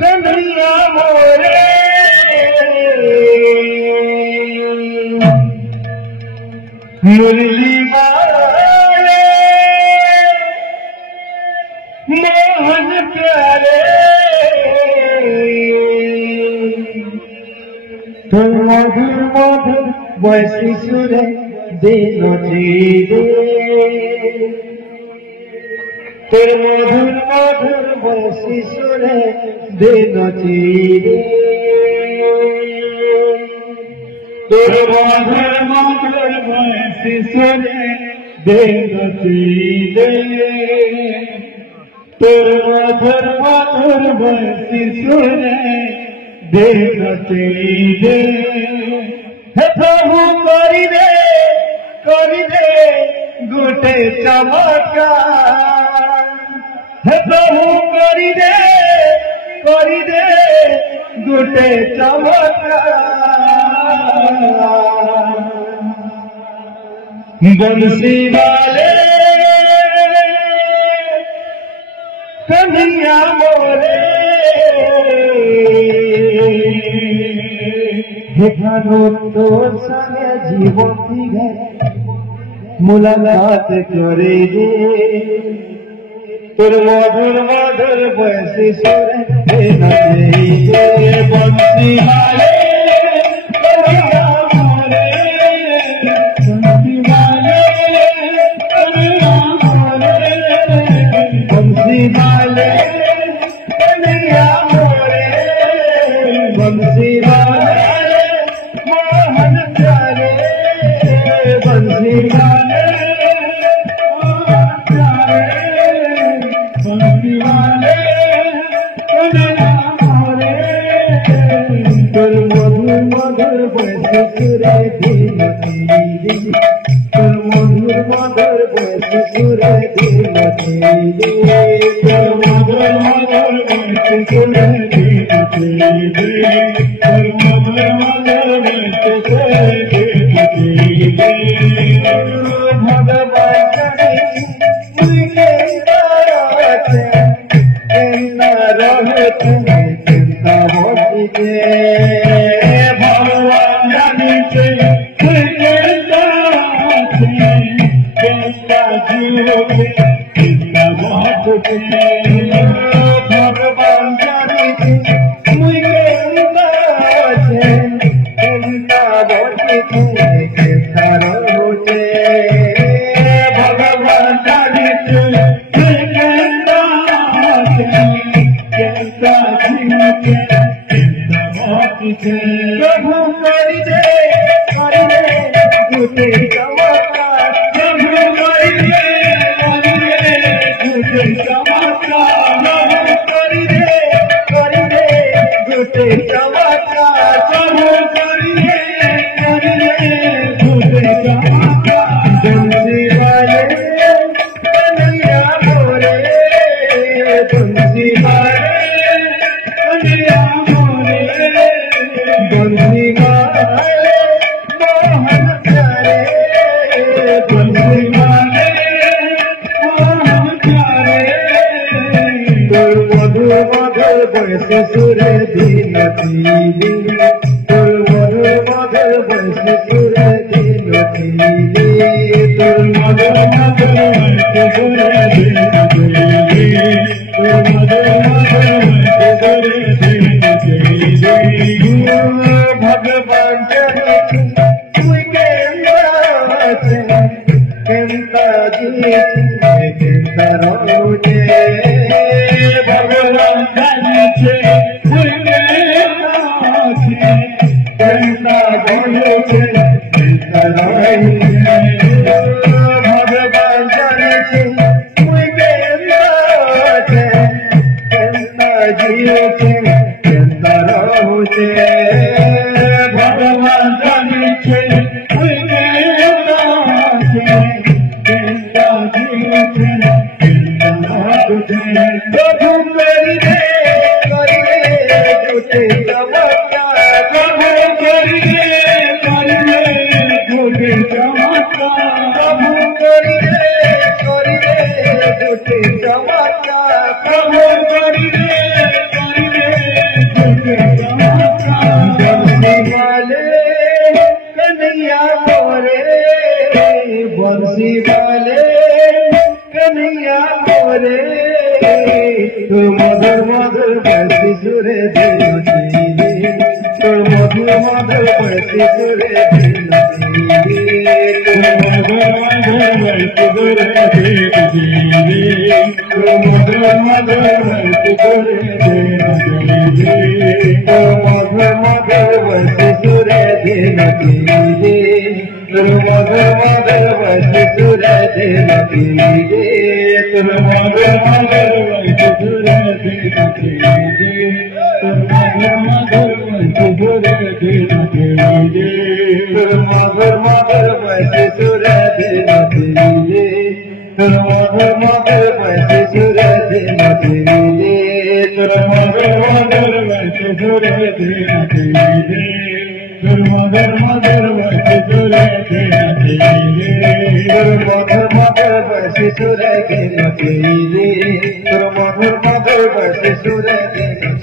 कन्हैया मोरे मुरली वाले मोहन प्यारे तुम मधुर मधुर वैसी सुरे दिनो जीरे तुम मधुर मधुर वैसी सुरे दिनो जीरे तुम मधुर मधुर वैसी सुरे दिनो जीरे तुम मधुर मधुर वैसी सुरे दिनो जीरे हे प्रभु करिदे गोटे चमत्कार हे प्रभु करिदे गोटे चमत्कार बंसी वाले कन्हैया मोरे तो संगे जीवती है मुलाकात करे दे तुर मधुर मधुर वैसी सुर बंसी वाले कन्हैया मोरे बंसी वाले कन्हैया मोरे बंसी वाले कन्हैया मोरे बंसी वाले मोहन प्यारे बंसी वाले मोहन प्यारे बंसी वाले कन्हैया मोरे तुर मधुर मधुर वैसे सुरे दिन तुर मधुर मधुर वैसे सुरे दिन तुर मधुर मधुर वैसे सुरे दिन तुर मधुर मधुर वैसे सुरे भगवान जाने से भगवान जाने प्रभु करिदे गोटे चमत्कार प्रभु करिदे गोटे चमत्कार प्रभु करिदे गोटे चमत्कार प्रभु करिदे गोटे चमत्कार बंसी वाले कन्हैया मोरे बंसी वाले कन्हैया मोरे बंसी वाले मोहन प्यारे बंसी वाले मोहन प्यारे तुर मधुर मधुर वैसे सुरे दिन तुर मधुर मधुर वैसे सुरे दिन तुर मधुर मधुर वैसे सुरे दिन तुर मधुर मधुर वैसे सुरे दिन भगवान जाने केंता रोजे भगवान जाने केंता भगवान जाने भगवान जाने प्रभु करिदे गोटे चमत्कार प्रभु करिदे गोटे चमत्कार प्रभु करिदे गोटे चमत्कार प्रभु करिदे मधुर मधुर बहती सुरे देवती तो मधुर मधुर बहती सुरे देवती मधुर मधुर बहती सुरे देवती तो मधुर मधुर बहती सुरे देवती तो मधुर मधुर बहती सुरे देवती तुम मधुर मधुर बहती सुरे देवती तुम मधुर मधुर बहती सुरे देवती तुम मधुर मधुर बहती सुरे देवती तुम मधुर मधुर बहती सुरे देवती तुम मधुर मधुर बहती सुरे देवती तुम मधुर मधुर बहती सुरे देवती तुम मधुर मधुर बहती सुरे देवती तुम मधुर मधुर बहती सुरे देवती तुम मधुर मधुर बहती सुरे देवती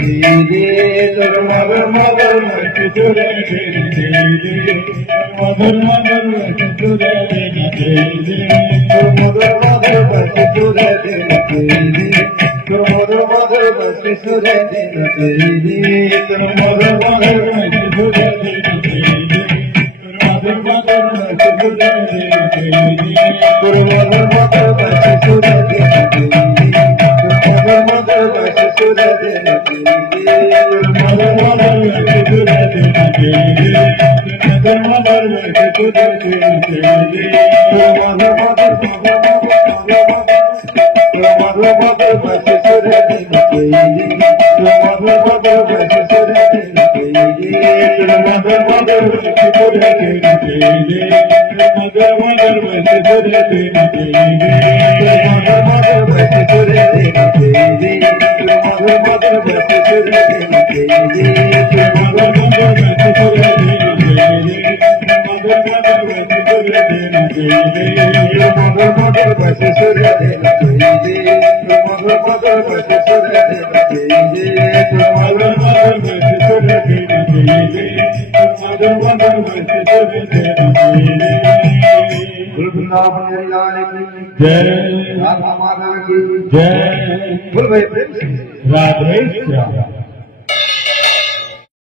तुम मधुर मधुर बहती सुरे देवती मधुर मधुर बहती सुरे देवती तुम मधुर मधुर बहती सुरे देवती तुम मधुर मधुर बहती सुरे देवती तुम मधुर मधुर बहती सुरे देवती मधुर मधुर बहती सुरे देवती तुम मधुर मधुर बहती सुरे देवती मधुर मधुर बहती सुरे देवती मधुर मधुर बहती सुरे देवती मधुर मधुर बहती सुरे देवती मधुर मधुर मधुर मधुर बहती सुरे देवती मधुर मधुर बहती सुरे देवती मधुर मधुर बहती सुरे देवती मधुर मधुर बहती सुरे देवती मधुर मधुर बहती सुरे देवती मधुर मधुर बहती सुरे देवती मधुर मधुर बहती सुरे देवती मधुर मधुर बहती सुरे देवती मधुर मधुर बहती सुरे देवती मधुर मधुर बहती सुरे देवती मधुर मधुर बहती सुरे देवती मधुर मधुर बहती सुरे देवती वृंदावन लाल की जय राधा माधव की जय बोल भाई राधे श्याम।